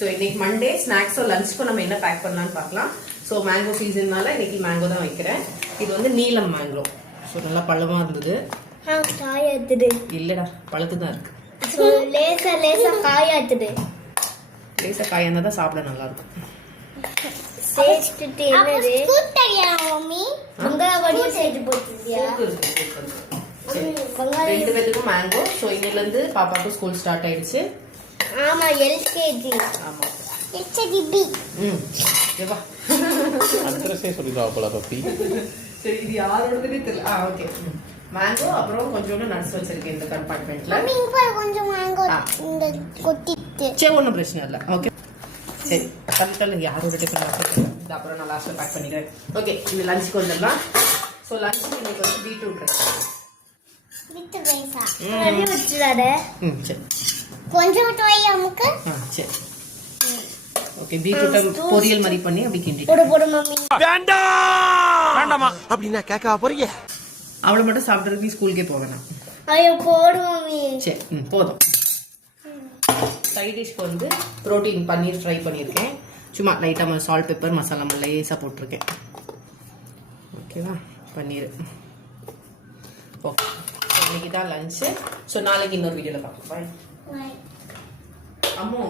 So இன்னைக்கு Monday ஸ்நாக்ஸோ லஞ்சுக்கும் நம்ம என்ன பேக் பண்ணலான்னு பார்க்கலாம். ஸோ மேங்கோ சீசன்னால இன்னைக்கு மேங்கோ தான் வைக்கிறேன். இது வந்து நீலம் மேங்கோ. ஸோ நல்லா பழமா இருந்தது. இல்லடா பழத்து தான் இருக்கு. லேசா காயாத்துது. லேசா காயா தான் சாப்பிட நல்லா இருக்கும். ரெண்டு பேத்துக்கும் மேங்கோ. ஸோ இன்னைல இருந்து பாப்பாவுக்கு ஸ்கூல் ஸ்டார்ட் ஆயிடுச்சு. ஆமா எல்கேஜி. ஆமா எல்கேஜி பி. ஏவா அட்ரஸே சொல்லிடுவா போல பப்பி. சரி இது யாரோடதுனே தெரியல. ஓகே மேங்கோ அப்புறம் கொஞ்சோண்டு நட்ஸ் வச்சிருக்கேன் இந்த கம்பார்ட்மெண்ட்ல. மம்மி இங்க கொஞ்சம் மேங்கோ இந்த கொட்டிட்டு. சரி ஒன்றும் பிரச்சனை இல்லை. ஓகே சரி கல்கல் யாரோட டிஃபன் இது அப்புறம் நான் லாஸ்ட்டில் பேக் பண்ணிக்கிறேன். ஓகே இது லஞ்சுக்கு வந்துடலாம். ஸோ லஞ்சுக்கு இன்னைக்கு வந்து beetroot rice with Raiza ready வச்சுடாத. சரி கொஞ்சம் ட்ரை அமுக்கு. சரி ஓகே பீட்ரூட்டை பொரியல் மாதிரி பண்ணி அப்படி கிண்டி போடு மம்மி. வேண்டாமா அப்படின்னா கேட்க போறீங்க. அவளை மட்டும் சாப்பிட்றதுக்கு ஸ்கூலுக்கே போவேணாம். ஐயோ போடு மம்மி. சரி போதும். சைட் டிஷ்க்கு வந்து ப்ரோட்டீன் பன்னீர் ஃப்ரை பண்ணியிருக்கேன். சும்மா லைட்டாக சால்ட் பெப்பர் மசாலா லேசாக போட்டிருக்கேன். ஓகேவா பன்னீர். ஓகே இன்னைக்கு தான் லஞ்சு. ஸோ நாளைக்கு இன்னொரு வீடியோவில் பார்க்கலாம். பாய் அம்மோ.